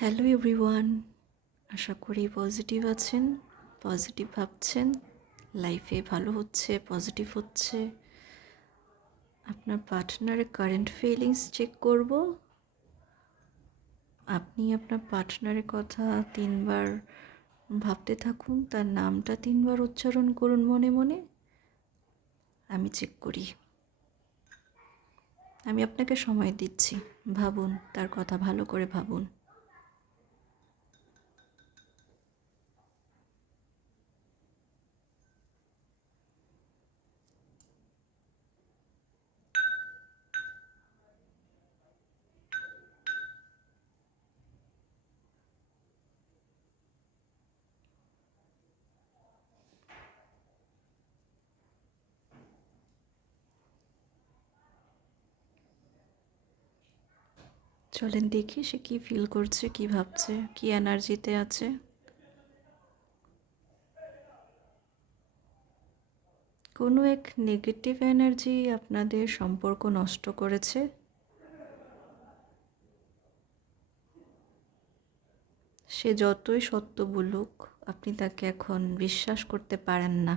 Hello everyone, আশা করি positive আছেন, positive ভাবছেন, লাইফে ভালো হচ্ছে, পজিটিভ হচ্ছে। আপনার পার্টনারের কারেন্ট ফিলিংস চেক করব। আপনি আপনার পার্টনারের কথা 3বার ভাবতে থাকুন, তার নামটা 3বার উচ্চারণ করুন মনে মনে। আমি চেক করি। আমি আপনাকে সময় দিচ্ছি, ভাবুন, তার কথা ভালো করে ভাবুন। চলেন দেখি সে কী ফিল করছে, কী ভাবছে, কী এনার্জিতে আছে। কোনো এক নেগেটিভ এনার্জি আপনাদের সম্পর্ক নষ্ট করেছে। সে যতই সত্য বলুক, আপনি তাকে এখন বিশ্বাস করতে পারেন না।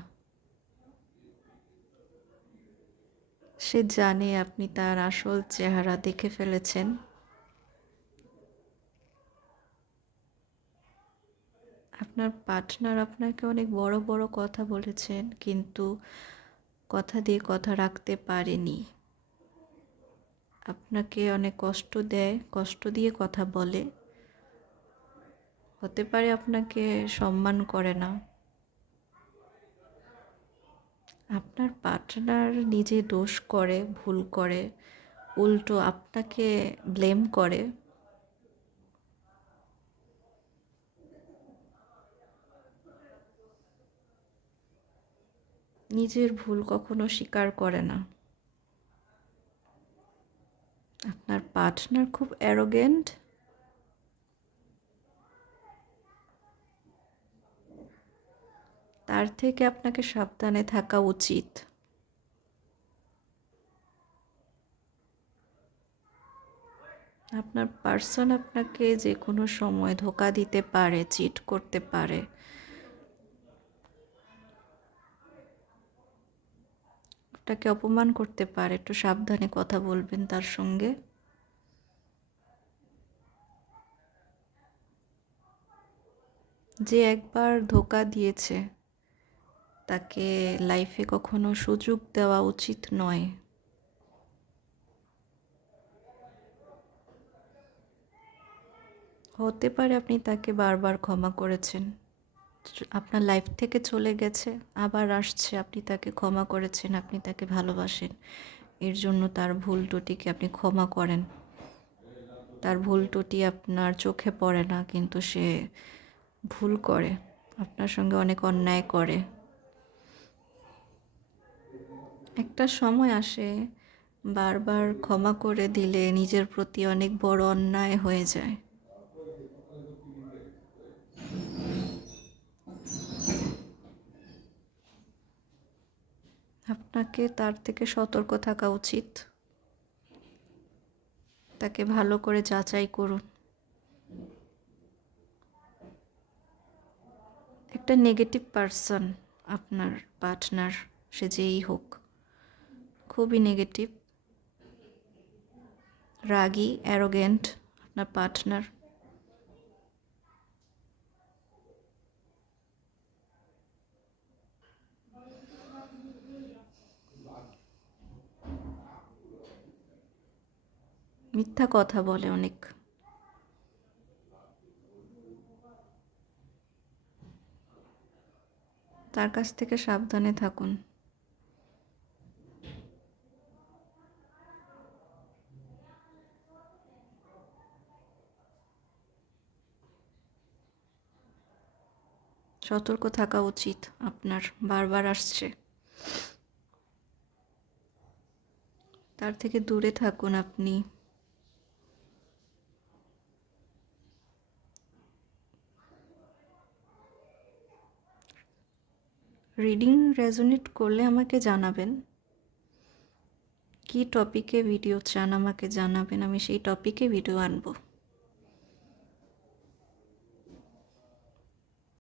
সে জানে আপনি তার আসল চেহারা দেখে ফেলেছেন। আপনার পার্টনার আপনাকে অনেক বড় বড় কথা বলেছেন, কিন্তু কথা দিয়ে কথা রাখতে পারেনি। আপনাকে অনেক কষ্ট দেয়, কষ্ট দিয়ে কথা বলে। হতে পারে আপনাকে সম্মান করে না। আপনার পার্টনার নিজে দোষ করে, ভুল করে, উল্টো আপনাকে ব্লেম করে। নিজের ভুল কখনো স্বীকার করে না। আপনার পার্টনার খুব অ্যারোগেন্ট। তার থেকে আপনাকে সাবধানে থাকা উচিত। আপনার পার্সন আপনাকে যে কোনো সময় ধোঁকা দিতে পারে, চিট করতে পারে। আপনাকে অপমান করতে পারে। একটু সাবধানে কথা বলবেন তার সঙ্গে। যে একবার ধোঁকা দিয়েছে তাকে লাইফে কখনো সুযোগ দেওয়া উচিত নয়। হতে পারে আপনি তাকে বারবার ক্ষমা করেছেন, আপনার লাইফ থেকে চলে গেছে, আবার আসছে, আপনি তাকে ক্ষমা করেছেন, আপনি তাকে ভালোবাসেন। এর জন্য তার ভুল ত্রুটিকে আপনি ক্ষমা করেন। তার ভুল ত্রুটি আপনার চোখে পড়ে না, কিন্তু সে ভুল করে, আপনার সঙ্গে অনেক অন্যায় করে। একটা সময় আসে, বারবার ক্ষমা করে দিলে নিজের প্রতি অনেক বড় অন্যায় হয়ে যায়। আপনাকে তার থেকে সতর্ক থাকা উচিত। তাকে ভালো করে যাচাই করুন। একটা নেগেটিভ পারসন আপনার পার্টনার, সে যেই হোক, খুবই নেগেটিভ, রাগী, অ্যারোগেন্ট আপনার পার্টনার। মিথ্যা কথা বলে অনেক। তার কাছ থেকে সাবধানে থাকুন। সতর্ক থাকা উচিত আপনার, বারবার আসছে। তার থেকে দূরে থাকুন আপনি। রিডিং রেজোনেট করলে আমাকে জানাবেন। কী টপিকে ভিডিও চান আমাকে জানাবেন, আমি সেই টপিকে ভিডিও আনবো।